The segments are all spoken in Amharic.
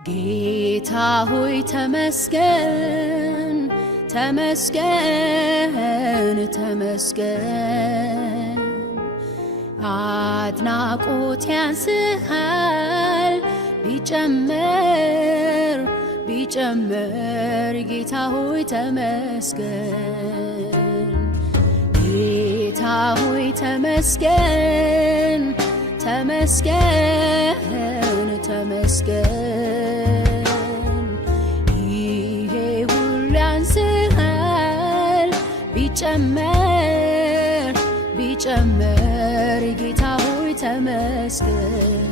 ጌታ ሆይ ተመስገን ተመስገን ተመስገን አድናቆት ያንስሃል ቢጨምር ቢጨምር ጌታ ሆይ ተመስገን ጌታ ሆይ ተመስገን ተመስገን ተመስገን ይሄ ሁሉ ያንስሃል ቢጨምር ቢጨምር ጌታ ሆይ ተመስገን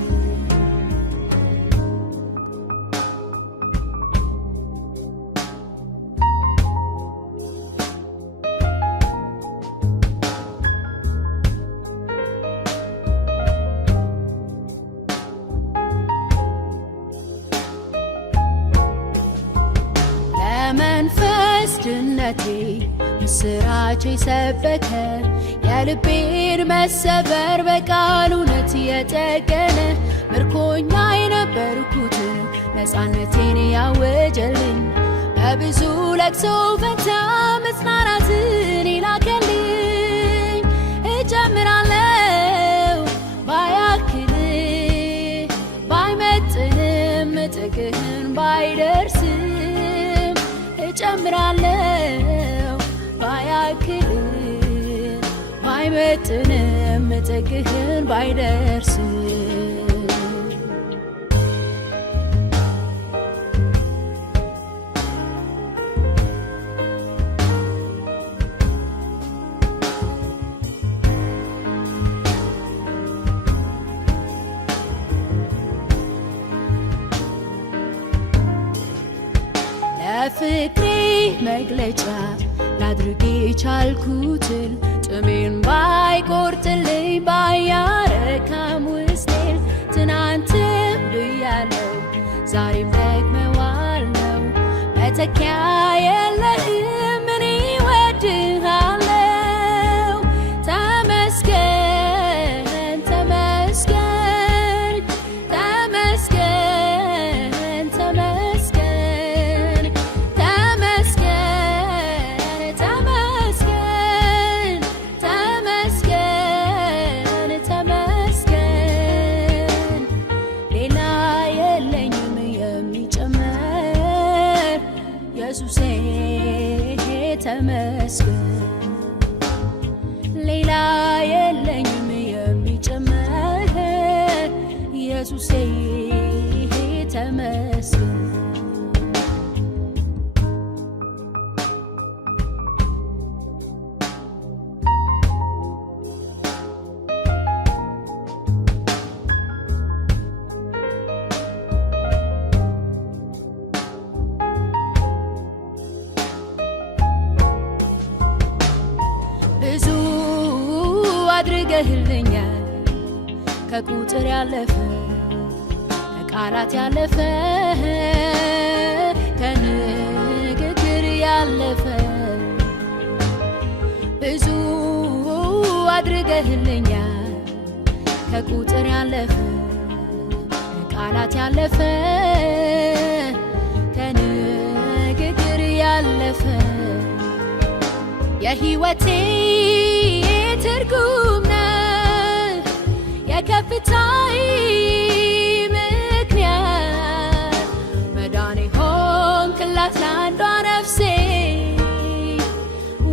መንፈስ ድነቴ ምስራች ሰበከ የልቤን መሰበር በቃሉ እውነት የጠገነ ምርኮኛ የነበርኩትን ነፃነቴን ያወጀልኝ በብዙ ለቅሶ ፈንታ መጽናናትን ይላከልኝ እጀምራለሁ ባያክል ባይመጥንም ጥግህን ባይደርስም እጨምራለሁ ባያክል ባይመጥንም ጥግህን ባይደርስም ለፍቅሬ መግለጫ ላድርግ የቻልኩትን ጥሜን ባይቆርጥልኝ ባያረካም ውስጤን ትናንትም ብያለው ዛሬም ደግመዋለው መተኪያ የለህም እኔ እወድሃለው ተመስገን ተመስገን ተመስገን ተመስገን ተመስገን ተመስገን ተመስገን ሌላ የለኝም የሚጨመር ኢየሱሴ ተመስገን ሌላ የለኝም የሚጨመር ኢየሱሴ ተመስገን ብዙ አድርገህልኛል ከቁጥር ያለፈ ከቃላት ያለፈ ከንግግር ያለፈ ብዙ አድርገህልኛል ከቁጥር ያለፈ ከቃላት ያለፈ ከንግግር ያለፈ የሕይወቴ ትርጉም ነህ የከፍታዬ ምክንያት መዳኔ ሆንክላት ለአንዷ ነፍሴ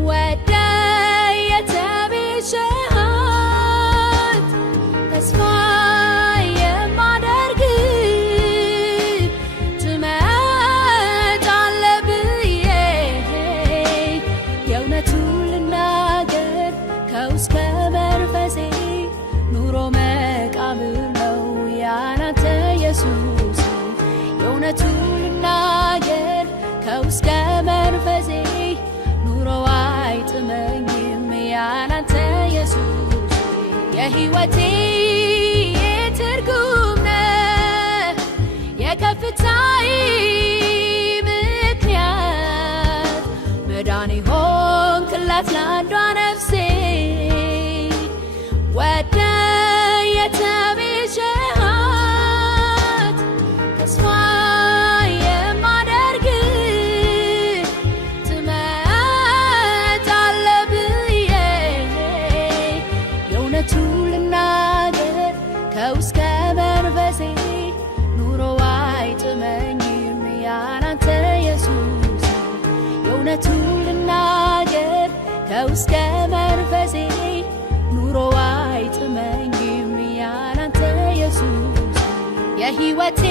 ወደ የተቤዠሃት ተስፋ የማደርግ ትመጣለህ ብዬ የእውነቱን ልናገር ከውስጥ ከመንፈሴ ኑሮ መቃብር ነው ያላንተ ኢየሱስ የእውነቱን ልናገር ከውስጥ ከመንፈሴ ኑሮ አይጥመኝም ያላንተ ኢየሱስ የሕይወቴ ትርጉም ነህ የከፍታዬ ምክንያት መዳኔ ሆንክላት ለአንዷ ነፍሴ ወደ የተቤዠሃት ተስፋ ከውስጥ ከመንፈሴ ኑሮ አይጥመኝም ያላንተ ኢየሱስ የሕይወቴ